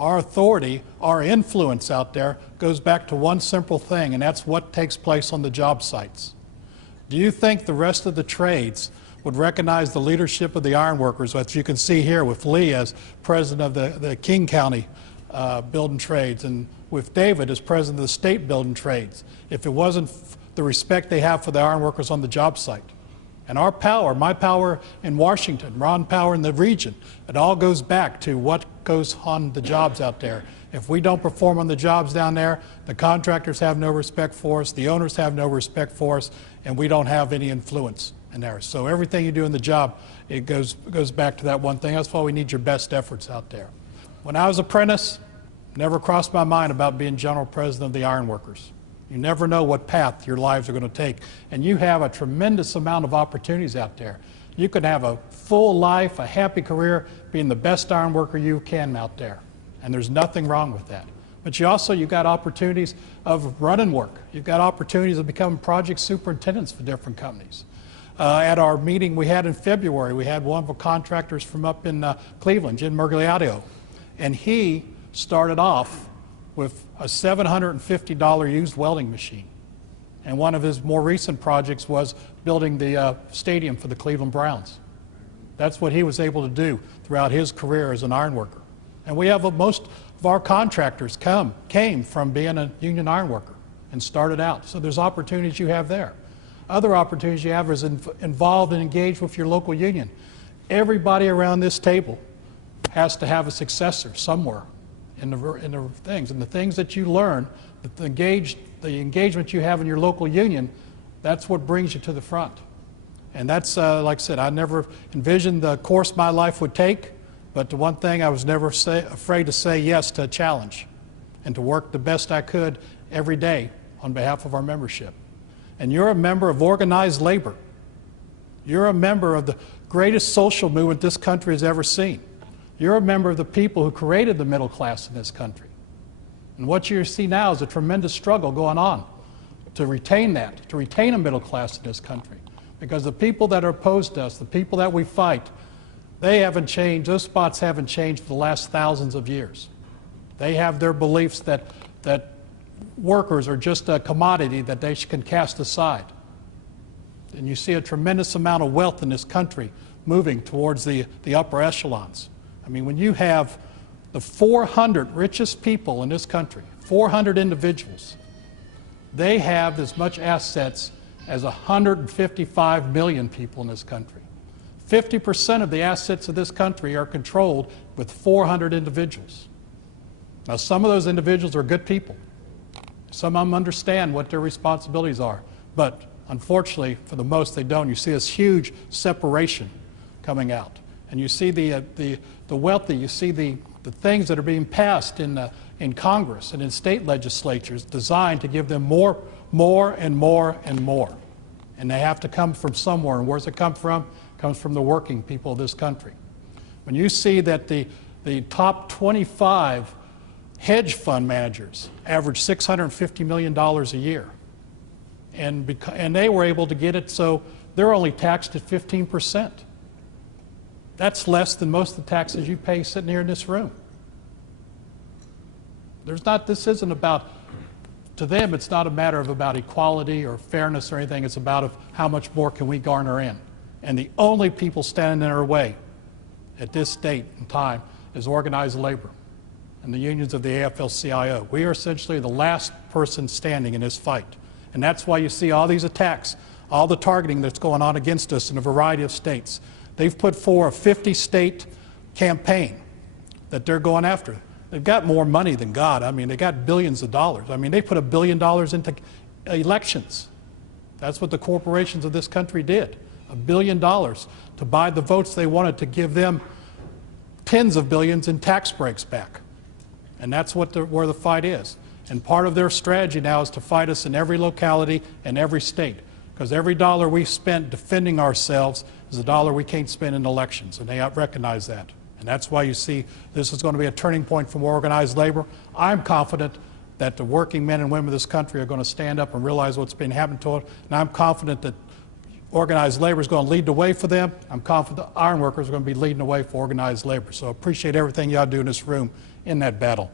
our authority, our influence out there goes back to one simple thing, and that's what takes place on the job sites. Do you think the rest of the trades would recognize the leadership of the ironworkers, as you can see here with Lee as president of the King County Building Trades, and with David as president of the state building trades, if it wasn't the respect they have for the ironworkers on the job site? And our power, my power in Washington, Ron's power in the region, it all goes back to what goes on the jobs out there. If we don't perform on the jobs down there, the contractors have no respect for us, the owners have no respect for us, and we don't have any influence in there. So everything you do in the job, it goes back to that one thing. That's why we need your best efforts out there. When I was apprentice, never crossed my mind about being General President of the Ironworkers. You never know what path your lives are going to take. And you have a tremendous amount of opportunities out there. You can have a full life, a happy career, being the best ironworker you can out there. And there's nothing wrong with that. But you've got opportunities of running work. You've got opportunities of becoming project superintendents for different companies. At our meeting we had in February, we had one of the contractors from up in Cleveland, Jim Mergliato, and he started off with a $750 used welding machine. And one of his more recent projects was building the stadium for the Cleveland Browns. That's what he was able to do throughout his career as an ironworker. And we have most of our contractors came from being a union ironworker and started out. So there's opportunities you have there. Other opportunities you have is involved and engaged with your local union. Everybody around this table has to have a successor somewhere in the things. And the things that you learn, the engagement you have in your local union, that's what brings you to the front. And that's, like I said, I never envisioned the course my life would take, but the one thing I was never afraid to say yes to a challenge and to work the best I could every day on behalf of our membership. And you're a member of organized labor. You're a member of the greatest social movement this country has ever seen. You're a member of the people who created the middle class in this country. And what you see now is a tremendous struggle going on to retain that, to retain a middle class in this country. Because the people that are opposed to us, the people that we fight, they haven't changed, those spots haven't changed for the last thousands of years. They have their beliefs that workers are just a commodity that they can cast aside. And you see a tremendous amount of wealth in this country moving towards the upper echelons. I mean, when you have the 400 richest people in this country, 400 individuals, they have as much assets as 155 million people in this country. 50% of the assets of this country are controlled with 400 individuals. Now, some of those individuals are good people. Some of them understand what their responsibilities are, but unfortunately, for the most, they don't. You see this huge separation coming out. And you see the wealthy, you see the things that are being passed in Congress and in state legislatures designed to give them more and more and more. And they have to come from somewhere. And where's it come from? It comes from the working people of this country. When you see that the top 25 hedge fund managers average $650 million a year, and they were able to get it so they're only taxed at 15%. That's less than most of the taxes you pay sitting here in this room. This isn't about, to them, it's not a matter of about equality or fairness or anything. It's about how much more can we garner in. And the only people standing in our way at this date and time is organized labor and the unions of the AFL-CIO. We are essentially the last person standing in this fight. And that's why you see all these attacks, all the targeting that's going on against us in a variety of states. They've put forward a 50-state campaign that they're going after. They've got more money than God. I mean, they got billions of dollars. I mean, they put $1 billion into elections. That's what the corporations of this country did. $1 billion to buy the votes they wanted to give them tens of billions in tax breaks back. And that's where the fight is. And part of their strategy now is to fight us in every locality and every state. Because every dollar we spent defending ourselves is a dollar we can't spend in elections. And they recognize that. And that's why you see this is going to be a turning point from organized labor. I'm confident that the working men and women of this country are going to stand up and realize what's been happening to them. And I'm confident that organized labor is going to lead the way for them. I'm confident the ironworkers are going to be leading the way for organized labor. So I appreciate everything y'all do in this room in that battle.